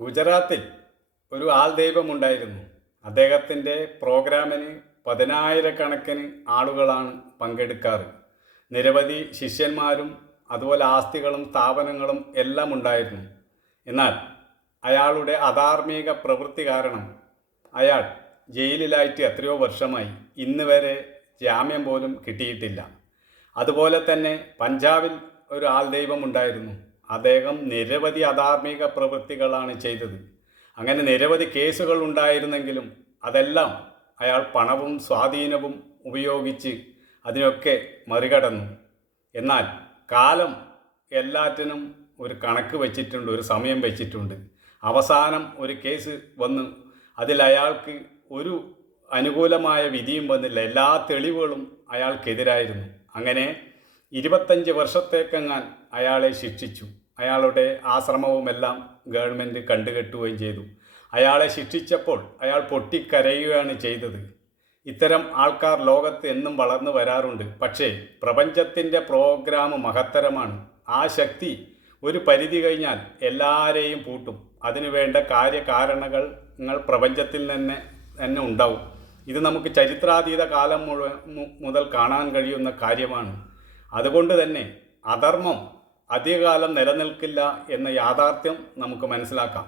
ഗുജറാത്തിൽ ഒരു ആൾ ദൈവമുണ്ടായിരുന്നു. അദ്ദേഹത്തിൻ്റെ പ്രോഗ്രാമിന് പതിനായിരക്കണക്കിന് ആളുകളാണ് പങ്കെടുക്കാറ്. നിരവധി ശിഷ്യന്മാരും അതുപോലെ ആസ്തികളും സ്ഥാപനങ്ങളും എല്ലാം ഉണ്ടായിരുന്നു. എന്നാൽ അയാളുടെ അധാർമിക പ്രവൃത്തി കാരണം അയാൾ ജയിലിലായിട്ട് എത്രയോ വർഷമായി. ഇന്ന് വരെ ജാമ്യം പോലും കിട്ടിയിട്ടില്ല. അതുപോലെ തന്നെ പഞ്ചാബിൽ ഒരു ആൾ ദൈവമുണ്ടായിരുന്നു. അദ്ദേഹം നിരവധി അധാർമിക പ്രവൃത്തികളാണ് ചെയ്തത്. അങ്ങനെ നിരവധി കേസുകൾ ഉണ്ടായിരുന്നെങ്കിലും അതെല്ലാം അയാൾ പണവും സ്വാധീനവും ഉപയോഗിച്ച് അതിനൊക്കെ മറികടന്നു. എന്നാൽ കാലം എല്ലാറ്റിനും ഒരു കണക്ക് വച്ചിട്ടുണ്ട്, ഒരു സമയം വെച്ചിട്ടുണ്ട്. അവസാനം ഒരു കേസ് വന്നു. അതിൽ അയാൾക്ക് ഒരു അനുകൂലമായ വിധിയും വന്നില്ല. എല്ലാ തെളിവുകളും അയാൾക്കെതിരായിരുന്നു. അങ്ങനെ 25 വർഷത്തേക്കെങ്ങാൻ അയാളെ ശിക്ഷിച്ചു. അയാളുടെ ആശ്രമവുമെല്ലാം ഗവൺമെൻറ് കണ്ടുകെട്ടുകയും ചെയ്തു. അയാളെ ശിക്ഷിച്ചപ്പോൾ അയാൾ പൊട്ടിക്കരയുകയാണ് ചെയ്തത്. ഇത്തരം ആൾക്കാർ ലോകത്ത് എന്നും വളർന്നു വരാറുണ്ട്. പക്ഷേ പ്രപഞ്ചത്തിൻ്റെ പ്രോഗ്രാം മഹത്തരമാണ്. ആ ശക്തി ഒരു പരിധി കഴിഞ്ഞാൽ എല്ലാവരെയും പൂട്ടും. അതിനുവേണ്ട കാര്യകാരണങ്ങൾ പ്രപഞ്ചത്തിൽ തന്നെ ഉണ്ടാവും. ഇത് നമുക്ക് ചരിത്രാതീത കാലം മുതൽ കാണാൻ കഴിയുന്ന കാര്യമാണ്. അതുകൊണ്ട് തന്നെ അധർമ്മം അധികകാലം നിലനിൽക്കില്ല എന്ന യാഥാർത്ഥ്യം നമുക്ക് മനസ്സിലാക്കാം.